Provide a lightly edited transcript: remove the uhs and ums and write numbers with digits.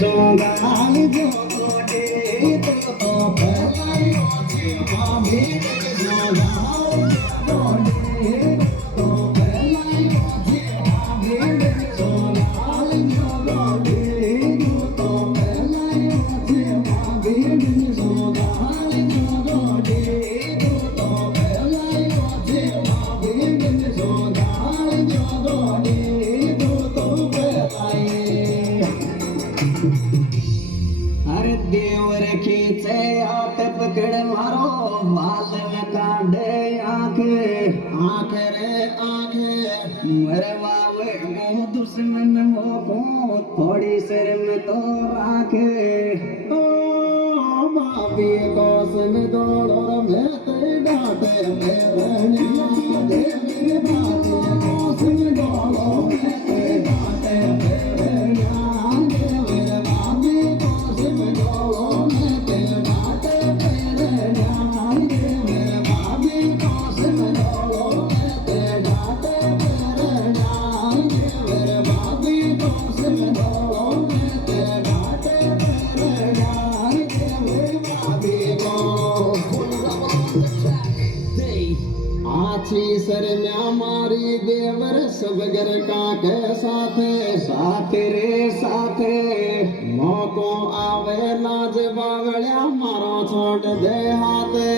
સોગાલ જો કોડે તો ભલાયો છે મામે સોગાલ કોડે તો ભલાયો છે મામે સોગાલ જો કોડે તો ભલાયો છે મામે સોગાલ જો કોડે તો ભલાયો છે મામે સોગાલ જો કોડે તો ભલાય हर देवर खींचे हाथ पकड़ मारो बाल में कांडे आंखे आंखे रे आंखे मरवावे मुंह दुश्मन को थोड़ी सिर में तो राखे ओ माफी को सुन दौड़ो मैं ते डांटे मेरे देवी माफी को सुन दौड़ो मैं ते डांटे मेरे आछी सरन्या मारी देवर सब घर का के साथे साथे रे साथे मौको आवे लाज बावळ्या मारो छोड़ दे हाथ।